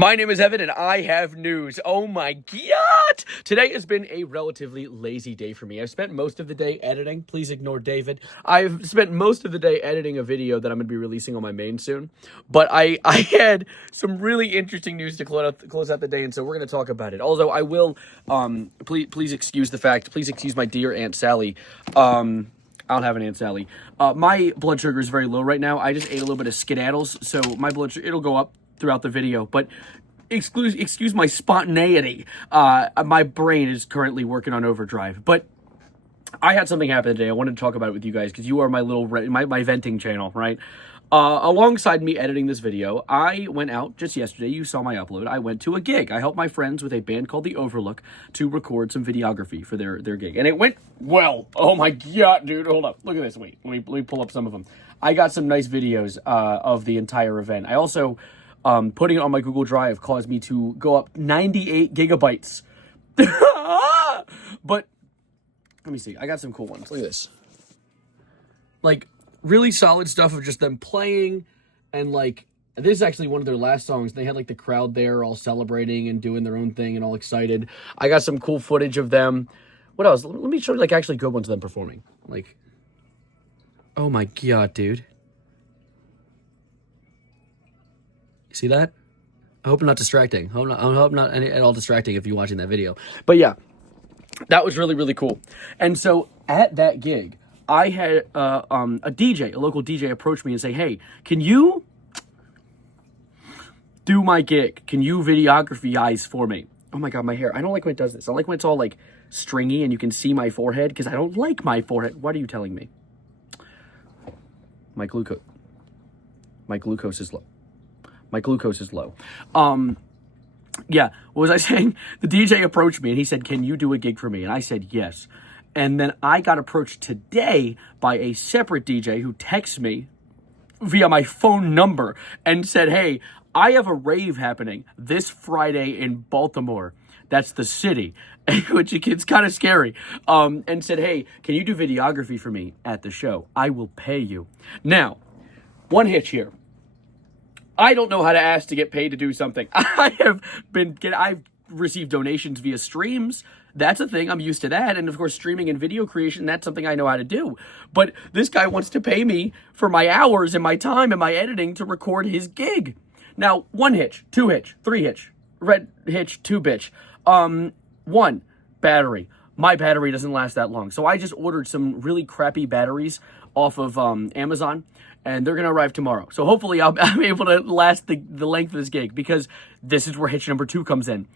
My name is Evan, and I have news. Oh my god! Today has been a relatively lazy day for me. I've spent most of the day editing. Please ignore David. I've spent most of the day editing a video that I'm going to be releasing on my main soon. But I had some really interesting news to close out the day, and so we're going to talk about it. Although I will, please excuse my dear Aunt Sally. I don't have an Aunt Sally. My blood sugar is very low right now. I just ate a little bit of Skidaddles, so my blood sugar, it'll go up throughout the video, but excuse my spontaneity. My brain is currently working on overdrive, but I had something happen today. I wanted to talk about it with you guys because you are my little my venting channel, right? Alongside me editing this video, I went out just yesterday. You saw my upload. I went to a gig. I helped my friends with a band called The Overlook to record some videography for their gig, and it went well. Oh my god, dude! Hold up, look at this. Wait, let me pull up some of them. I got some nice videos of the entire event. I also putting it on my Google Drive caused me to go up 98 gigabytes. But let me see. I got some cool ones. Look at this. Like, really solid stuff of just them playing. And, like, this is actually one of their last songs. They had, like, the crowd there all celebrating and doing their own thing and all excited. I got some cool footage of them. What else? Let me show you, like, actually good ones of them performing. Like, oh my god, dude. See that? I hope I'm not distracting. I hope not at all distracting if you're watching that video. But yeah, that was really, really cool. And so at that gig, I had a local DJ approach me and say, hey, can you do my gig? Can you videography-ize for me? Oh my god, my hair. I don't like when it does this. I like when it's all like stringy and you can see my forehead because I don't like my forehead. What are you telling me? My glucose is low. My glucose is low. Yeah, what was I saying? The DJ approached me and he said, can you do a gig for me? And I said, yes. And then I got approached today by a separate DJ who texted me via my phone number and said, hey, I have a rave happening this Friday in Baltimore. That's the city, which is kind of scary. And said, hey, can you do videography for me at the show? I will pay you. Now, one hitch here. I don't know how to ask to get paid to do something. I've received donations via streams. That's a thing. I'm used to that. And of course, streaming and video creation, that's something I know how to do. But this guy wants to pay me for my hours and my time and my editing to record his gig. Now, one hitch, two hitch, three hitch, red hitch, two bitch. One, battery. My battery doesn't last that long. So I just ordered some really crappy batteries off of Amazon. And they're going to arrive tomorrow. So hopefully I'm able to last the length of this gig because this is where hitch number 2 comes in.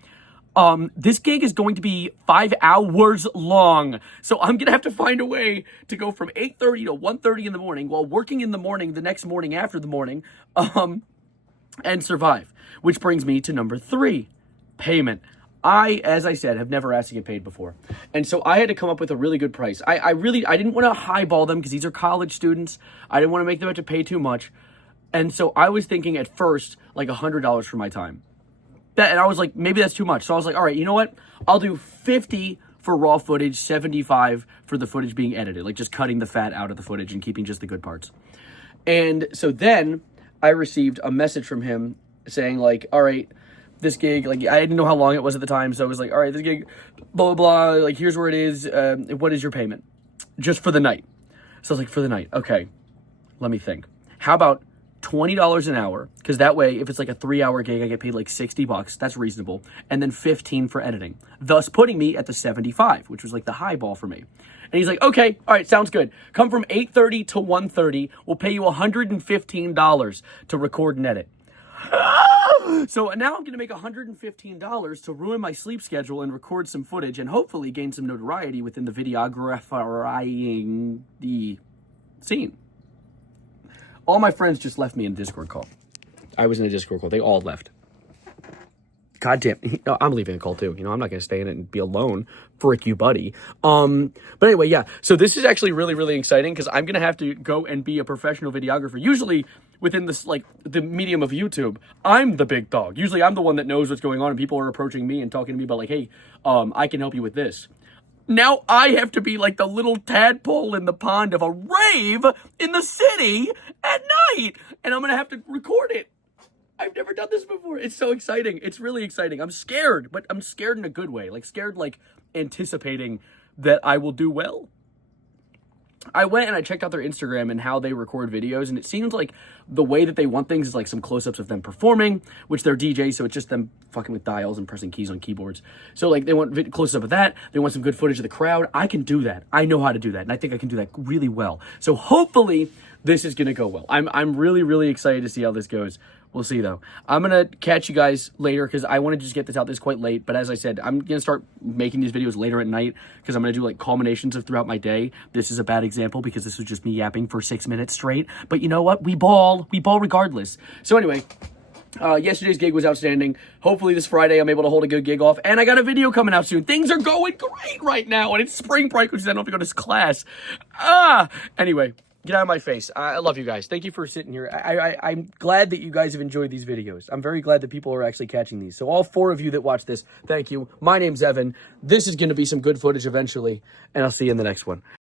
This gig is going to be 5 hours long. So I'm going to have to find a way to go from 8:30 to 1:30 in the morning while working in the morning, the next morning after the morning, and survive. Which brings me to number 3, payment. As I said, have never asked to get paid before. And so I had to come up with a really good price. I didn't want to highball them because these are college students. I didn't want to make them have to pay too much. And so I was thinking at first, like $100 for my time. And I was like, maybe that's too much. So I was like, all right, you know what? I'll do 50 for raw footage, 75 for the footage being edited, like just cutting the fat out of the footage and keeping just the good parts. And so then I received a message from him saying like, all right, this gig, like, I didn't know how long it was at the time, so I was like, all right, this gig, blah, blah, blah, like, here's where it is, what is your payment? Just for the night. So I was like, for the night, okay, let me think. How about $20 an hour? Because that way, if it's like a 3-hour gig, I get paid like $60, that's reasonable, and then 15 for editing, thus putting me at the 75, which was like the high ball for me. And he's like, okay, all right, sounds good. Come from 8:30 to 1:30, we'll pay you $115 to record and edit. So now I'm going to make $115 to ruin my sleep schedule and record some footage and hopefully gain some notoriety within the videography scene. All my friends just left me in a Discord call. I was in a Discord call. They all left. God damn. No, I'm leaving a call too. I'm not going to stay in it and be alone. Frick you, buddy. But anyway, yeah. So this is actually really, really exciting because I'm going to have to go and be a professional videographer. Usually within this, like, the medium of YouTube, I'm the big dog. Usually I'm the one that knows what's going on and people are approaching me and talking to me about like, hey, I can help you with this. Now I have to be like the little tadpole in the pond of a rave in the city at night. And I'm going to have to record it. I've never done this before. It's so exciting. It's really exciting. I'm scared, but I'm scared in a good way. Like scared, like anticipating that I will do well. I went and I checked out their Instagram and how they record videos, and it seems like the way that they want things is like some close-ups of them performing, which they're DJs, so it's just them fucking with dials and pressing keys on keyboards. So like they want close-up of that. They want some good footage of the crowd. I can do that. I know how to do that, and I think I can do that really well. So hopefully this is gonna go well. I'm really, really excited to see how this goes. We'll see, though. I'm going to catch you guys later because I want to just get this out. This quite late. But as I said, I'm going to start making these videos later at night because I'm going to do like culminations of throughout my day. This is a bad example because this was just me yapping for 6 minutes straight. But you know what? We ball. We ball regardless. So anyway, yesterday's gig was outstanding. Hopefully this Friday I'm able to hold a good gig off. And I got a video coming out soon. Things are going great right now. And it's spring break, which is I don't have to go to this class. Anyway. Get out of my face. I love you guys. Thank you for sitting here. I'm glad that you guys have enjoyed these videos. I'm very glad that people are actually catching these. So all 4 of you that watch this, thank you. My name's Evan. This is going to be some good footage eventually, and I'll see you in the next one.